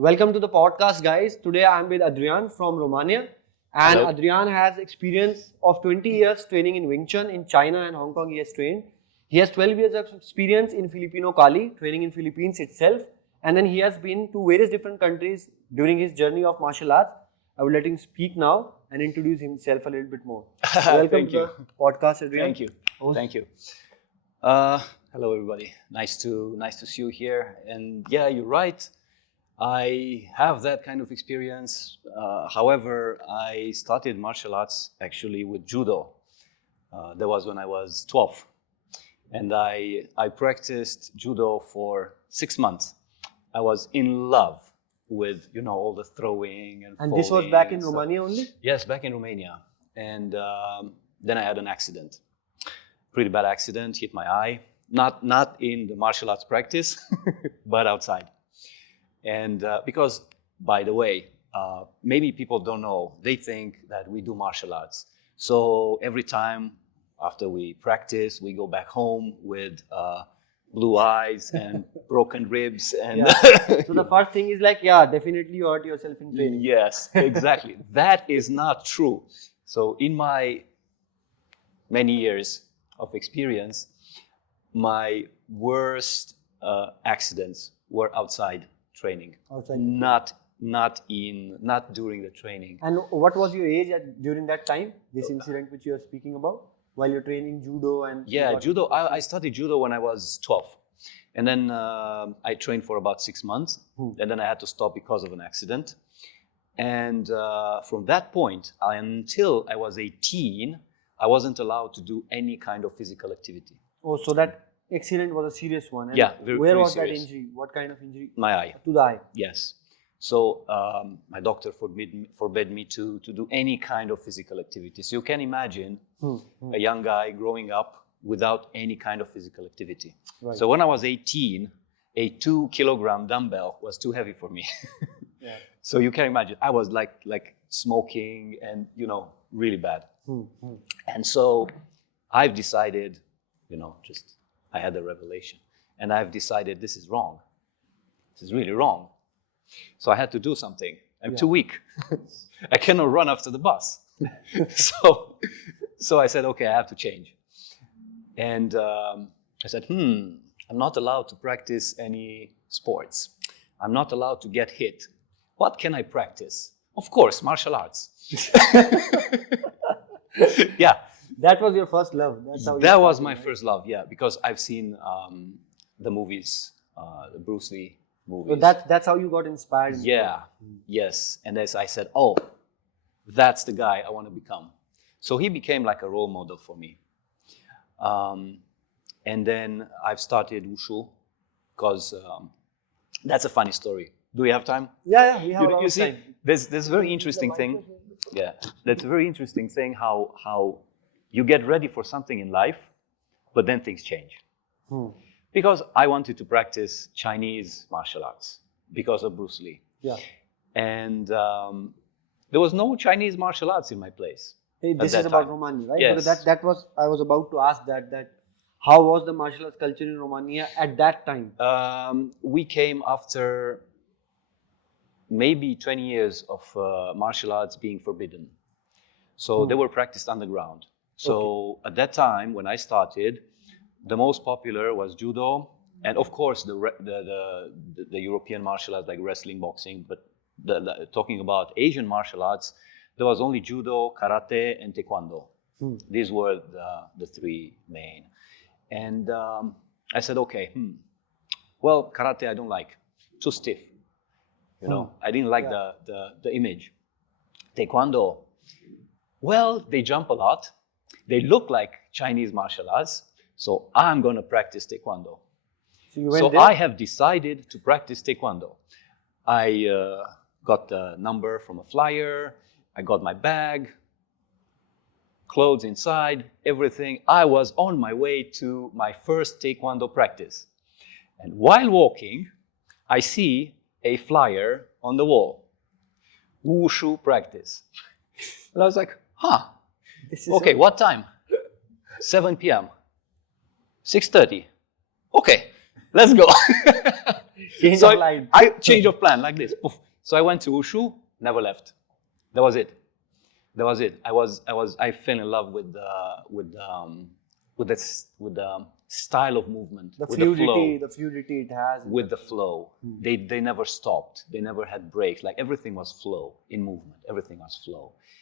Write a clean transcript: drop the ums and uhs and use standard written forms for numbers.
Welcome to the podcast, guys. Today I'm with Adrian from Romania. And Hello. Adrian has experience of 20 years training in Wing Chun. In China and Hong Kong he has trained. He has 12 years of experience in Filipino Kali, training in Philippines itself. And then he has been to various different countries during his journey of martial arts. I will let him speak now and introduce himself a little bit more. Welcome Thank to you. the podcast, Adrian. Thank you. Thank you. Hello, everybody. Nice to see you here. And yeah, you're right. I have that kind of experience. However, I started martial arts actually with judo. That was when I was 12. And I practiced judo for 6 months. I was in love with, all the throwing and this was falling back in and stuff. Romania only? Yes, back in Romania. And then I had an accident. Pretty bad accident, hit my eye. Not in the martial arts practice, but outside. And because, by the way, maybe people don't know, they think that we do martial arts. So every time after we practice, we go back home with blue eyes and broken ribs. And So the first thing is like, yeah, definitely you hurt yourself in training. Yes, exactly. That is not true. So in my many years of experience, my worst accidents were outside training, Outside. not during the training. And what was your age during that time? This incident which you are speaking about, while you're training judo and Yeah, judo. I started judo when I was 12, and then I trained for about 6 months, and then I had to stop because of an accident. And from that point until I was 18, I wasn't allowed to do any kind of physical activity. Oh, so that accident was a serious one. And Yeah, very was serious. that injury? What kind of injury? My eye. To the eye. Yes. So my doctor forbade me to do any kind of physical activity. So you can imagine a young guy growing up without any kind of physical activity. Right. So when I was 18, a 2-kilogram dumbbell was too heavy for me. Yeah. So you can imagine, I was like smoking and, really bad. And so I've decided, I had a revelation. And I've decided this is wrong. This is really wrong. So I had to do something. I'm too weak. I cannot run after the bus. So I said, okay, I have to change. And I said, I'm not allowed to practice any sports. I'm not allowed to get hit. What can I practice? Of course, martial arts. Yeah. That was your first love. That's how That was my first love, yeah, because I've seen the movies, the Bruce Lee movies. So that's how you got inspired. Yeah, yes. And as I said, oh, that's the guy I want to become. So he became like a role model for me. And then I've started wushu because that's a funny story. Do we have time? Yeah, we have a lot You of see, time. there's a very interesting thing. Yeah, that's a very interesting thing how you get ready for something in life, but then things change. Because I wanted to practice Chinese martial arts because of Bruce Lee. Yeah. And there was no Chinese martial arts in my place. Hey, this is about Romania, right? Yes. Because that was, I was about to ask that how was the martial arts culture in Romania at that time? We came after maybe 20 years of martial arts being forbidden. So they were practiced underground. So at that time, when I started, the most popular was judo, and of course the European martial arts like wrestling, boxing. But talking about Asian martial arts, there was only judo, karate, and taekwondo. These were the three main. And I said, okay, well, karate I don't like, too stiff. I didn't like the image. Taekwondo, well, they jump a lot. They look like Chinese martial arts. So I'm going to practice taekwondo. So you went So there? I have decided to practice taekwondo. I got the number from a flyer. I got my bag, clothes inside, everything. I was on my way to my first taekwondo practice. And while walking, I see a flyer on the wall. Wushu practice. And I was like, okay, what time? 7 p.m. 6:30. Okay, let's go. Change So of line. I change of plan like this. Poof. So I went to Wushu, never left. That was it. That was it. I fell in love with the style of movement, The with fluidity, the flow, the fluidity it has. with the flow. They never stopped. They never had breaks. Like everything was flow in movement. Everything was flow.